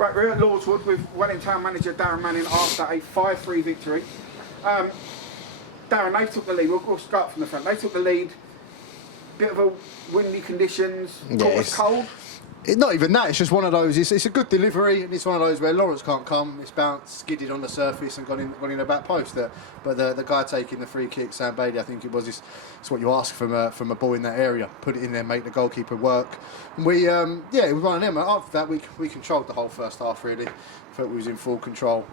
Right, we're at Lordswood with Wellington manager Darren Manning after a 5-3 victory. Darren, they took the lead. We'll start from the front. They took the lead. Bit of a windy conditions. Yeah, It was cold. Not even that, it's just one of those, it's a good delivery, and it's one of those where Lawrence can't come, it's bounced, skidded on the surface and gone in the back post. But the guy taking the free kick, Sam Bailey, I think it was, it's what you ask from a ball in that area. Put it in there, make the goalkeeper work. And we won them. After that, we controlled the whole first half, really. Felt we was in full control.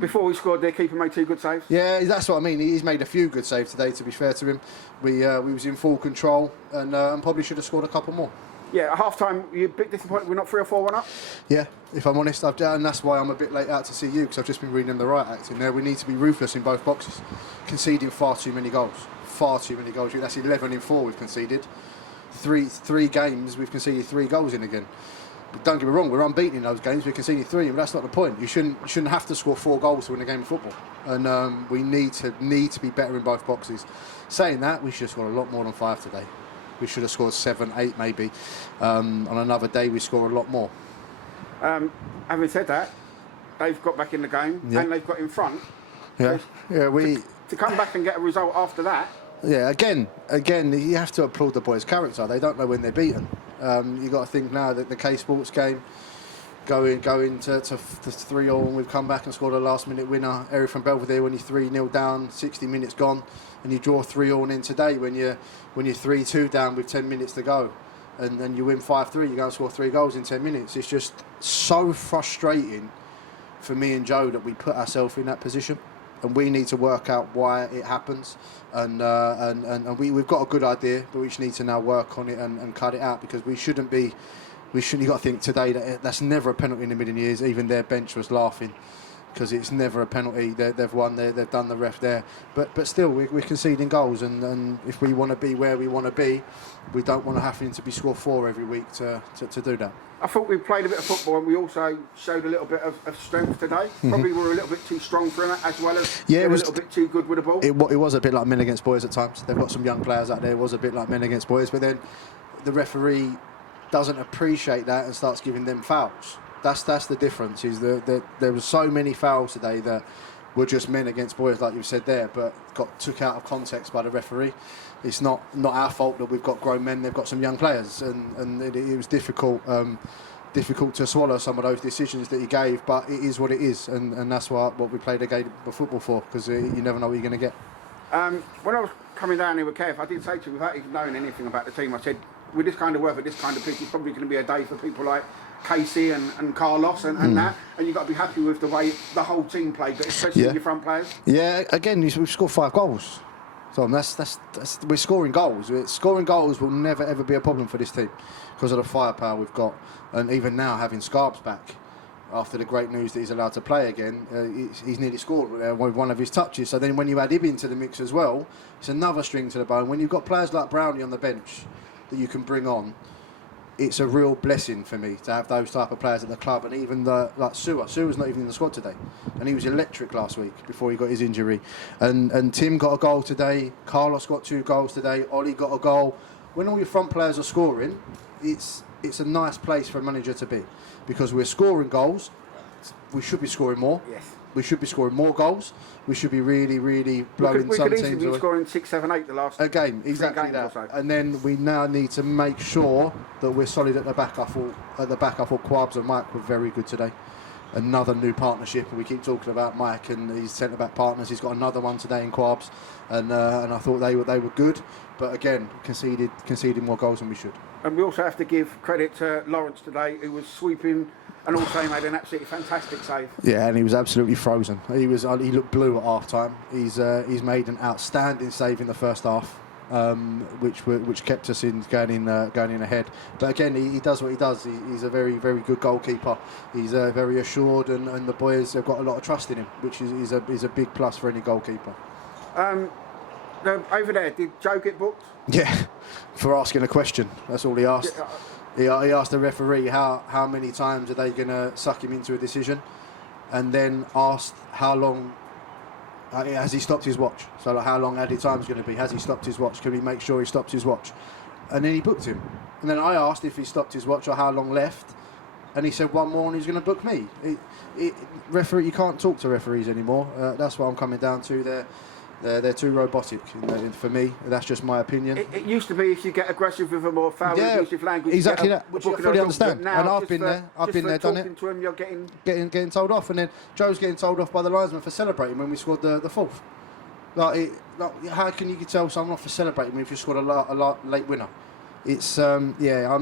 Before we scored, their keeper made 2 good saves. Yeah, that's what I mean. He's made a few good saves today, to be fair to him. We was in full control and probably should have scored a couple more. Yeah, at half-time, you're a bit disappointed we're not 3 or 4-1 up? Yeah, if I'm honest, and that's why I'm a bit late out to see you, because I've just been reading them the right act in there. We need to be ruthless in both boxes. Conceding far too many goals. Far too many goals. That's 11 in 4 we've conceded. Three games, we've conceded 3 goals in again. But don't get me wrong, we're unbeaten in those games. We're conceding 3, but that's not the point. You shouldn't have to score 4 goals to win a game of football. And we need to be better in both boxes. Saying that, we should have scored a lot more than 5 today. We should have scored 7, 8 maybe. On another day, we score a lot more. Having said that, they've got back in the game and they've got in front. Yeah, To come back and get a result after that. Yeah, again, you have to applaud the boys' character. They don't know when they're beaten. You got to think now that the K Sports game, going to 3-3, and we've come back and scored a last-minute winner. Eric from Belvedere, when you're 3-0 down, 60 minutes gone, and you draw 3-3 in today when you're 3-2 down with 10 minutes to go, and then you win 5-3, you go and score 3 goals in 10 minutes. It's just so frustrating for me and Joe that we put ourselves in that position, and we need to work out why it happens. And we've got a good idea, but we just need to now work on it and cut it out, because we shouldn't. You got to think today that's never a penalty in a million years. Even their bench was laughing, because it's never a penalty. They've won. They've done the ref there. But still, we're conceding goals, and if we want to be where we want to be, we don't want to have to be score 4 every week to do that. I thought we played a bit of football, and we also showed a little bit of strength today. Probably were a little bit too strong for them, as well as a little bit too good with the ball. It was a bit like men against boys at times. They've got some young players out there. It was a bit like men against boys, but then the referee doesn't appreciate that and starts giving them fouls. That's the difference. Is that there were so many fouls today that were just men against boys, like you said there, but got took out of context by the referee. It's not our fault that we've got grown men. They've got some young players, and it was difficult to swallow some of those decisions that he gave. But it is what it is, and that's what we played a game of football for, because you never know what you're going to get. When I was coming down here with Kev, I did say to you, without even knowing anything about the team, I said, with this kind of weather, this kind of pitch, it's probably going to be a day for people like Casey and Carlos and that, and you've got to be happy with the way the whole team played, but especially your front players. Yeah, again, we've scored 5 goals. So that's we're scoring goals. Scoring goals will never ever be a problem for this team, because of the firepower we've got, and even now having Scarbs back after the great news that he's allowed to play again, he's nearly scored with one of his touches. So then when you add him into the mix as well, it's another string to the bow. When you've got players like Brownie on the bench that you can bring on, it's a real blessing for me to have those type of players at the club. And even like Suar's not even in the squad today, and he was electric last week before he got his injury. And Tim got a goal today. Carlos got 2 goals today. Ollie got a goal. When all your front players are scoring, it's a nice place for a manager to be, because we're scoring goals. We should be scoring more. Yes. We should be scoring more goals. We should be really, really blowing some teams away. We could easily be scoring 6, 7, 8 the last again, exactly that. So. And then we now need to make sure that we're solid at the back. I thought Quabs and Mike were very good today. Another new partnership, and we keep talking about Mike and his centre back partners. He's got another one today in Quabs, and I thought they were good. But again, conceded more goals than we should. And we also have to give credit to Lawrence today, who was sweeping. And also made an absolutely fantastic save. Yeah, and he was absolutely frozen. He looked blue at half time. He's made an outstanding save in the first half, which kept us going in ahead. But again, he does what he does. He's a very, very good goalkeeper. He's very assured, and the boys have got a lot of trust in him, which is a big plus for any goalkeeper. Over there, did Joe get booked? Yeah, for asking a question. That's all he asked. He asked the referee how many times are they going to suck him into a decision, and then asked how long has he stopped his watch. So like, how long added time is going to be? Has he stopped his watch? Can we make sure he stops his watch? And then he booked him. And then I asked if he stopped his watch or how long left, and he said one more and he's going to book me. Referee, you can't talk to referees anymore. That's what I'm coming down to. They're too robotic for me. That's just my opinion. It used to be if you get aggressive with them or foul abusive language. Exactly that. Which I fully understand. Now, and I've been there, done it. To him, you're getting told off, and then Joe's getting told off by the linesman for celebrating when we scored the fourth. How can you tell someone off for celebrating if you scored a late winner? It's I'm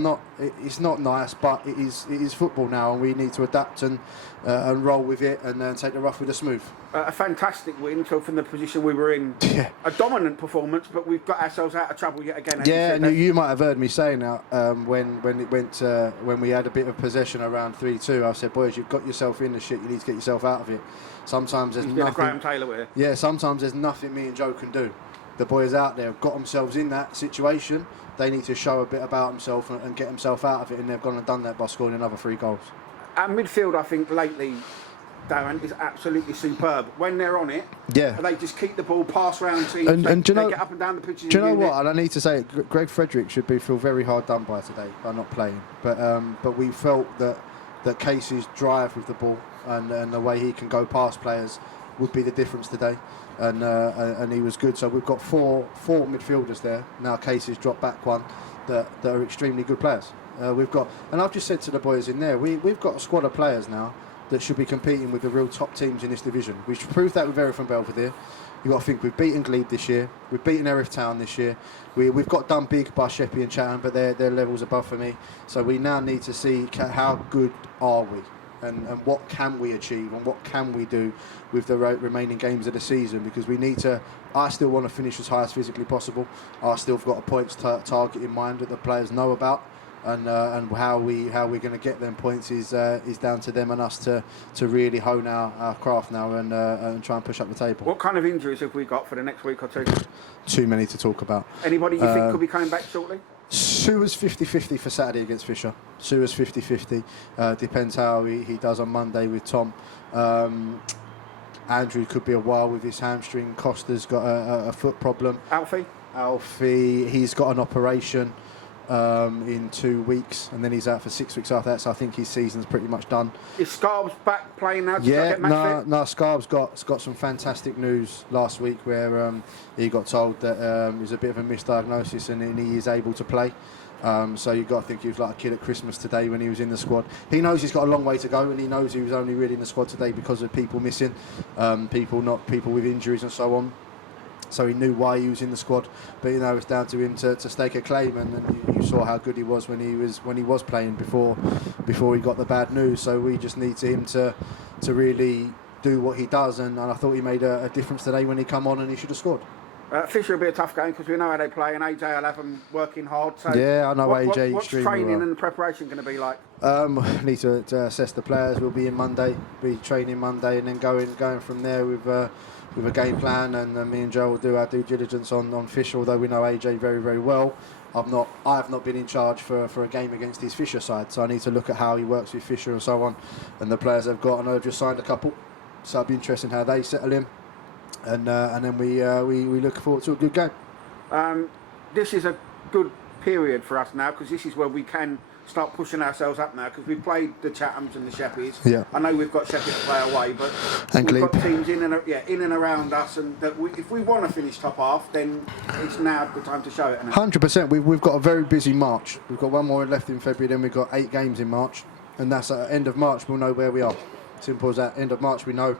not. It's not nice, but it is football now, and we need to adapt and roll with it and take the rough with the smooth. A fantastic win, so from the position we were in, a dominant performance, but we've got ourselves out of trouble yet again. And you might have heard me saying that when we had a bit of possession around 3-2. I said, boys, you've got yourself in the shit. You need to get yourself out of it. Sometimes there's nothing. Graham Taylor with it. Yeah, sometimes there's nothing me and Joe can do. The boys out there have got themselves in that situation. They need to show a bit about themselves and get themselves out of it, and they've gone and done that by scoring another 3 goals. Our midfield, I think, lately, Darren, is absolutely superb. When they're on it, they just keep the ball, pass round teams, and they get up and down the pitch. Do you know what? And I need to say, Greg Frederick should feel very hard done by today by not playing. But we felt that Casey's drive with the ball and the way he can go past players would be the difference today. And he was good. So we've got four midfielders there. Now Casey's dropped back one that are extremely good players. And I've just said to the boys in there, we've got a squad of players now that should be competing with the real top teams in this division. We've proved that with Erith and Belvedere. You've got to think we've beaten Glebe this year. We've beaten Erith Town this year. We've got done big by Sheppey and Chatham, but they're levels above for me. So we now need to see how good are we. And what can we achieve and what can we do with the remaining games of the season, because we need to. I still want to finish as high as physically possible. I still have got a points target in mind that the players know about, and how we're going to get them points is down to them and us to really hone our craft now and try and push up the table. What kind of injuries have we got for the next week or two? Too many to talk about. Anybody you think could be coming back shortly? Suarez 50-50 for Saturday against Fisher. Suarez 50-50. Depends how he does on Monday with Tom. Andrew could be a while with his hamstring. Costa's got a foot problem. Alfie, he's got an operation in 2 weeks, and then he's out for 6 weeks after that, so I think his season's pretty much done. Is Scarbs back playing now? Scarbs got some fantastic news last week where he got told that it was a bit of a misdiagnosis and he is able to play. So you've got to think he was like a kid at Christmas today when he was in the squad. He knows he's got a long way to go, and he knows he was only really in the squad today because of people missing, people with injuries and so on. So he knew why he was in the squad, but it's down to him to stake a claim, and you saw how good he was when he was playing before he got the bad news. So we just need him to really do what he does, and I thought he made a difference today when he come on, and he should have scored. Fisher will be a tough game because we know how they play, and AJ will have them working hard. So yeah, I know AJ what's extremely training well. And preparation going to be like? Need to assess the players. We'll be in Monday, be training Monday, and then going from there with a game plan. And me and Joe will do our due diligence on Fisher. Although we know AJ very, very well, I have not been in charge for a game against his Fisher side, so I need to look at how he works with Fisher and so on, and the players they've got. I know they've just signed a couple, so it'll be interesting how they settle in. And then we look forward to a good game. This is a good period for us now, because this is where we can start pushing ourselves up now, because we've played the Chathams and the Sheppies. Yeah. I know we've got Sheppey to play away, but we've got teams in and around us, and that if we want to finish top half, then it's now the time to show it. 100%. We've got a very busy March. We've got one more left in February, then we've got 8 games in March, and that's at the end of March. We'll know where we are. Simple as that. End of March, we'll know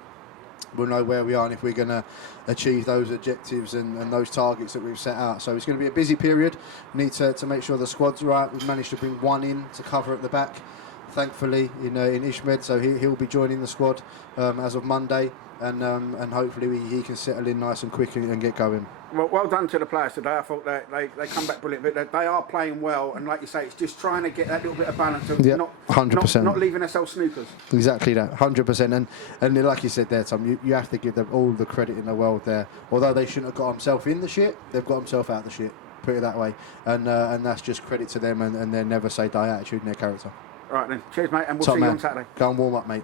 where we are and if we're going to achieve those objectives and those targets that we've set out. So it's going to be a busy period. We need to make sure the squad's right. We've managed to bring one in to cover at the back, thankfully, in Ishmed. So he'll be joining the squad as of Monday, and hopefully he can settle in nice and quickly and get going. Well done to the players today. I thought they come back brilliant, but they are playing well, and like you say, it's just trying to get that little bit of balance of 100%. Not leaving ourselves snookers. Exactly that, 100%. And like you said there, Tom, you have to give them all the credit in the world there. Although they shouldn't have got themselves in the shit, they've got themselves out of the shit. Put it that way, and that's just credit to them and their never say die attitude and their character. All right then, cheers mate, and we'll see you on Saturday. Go and warm up, mate.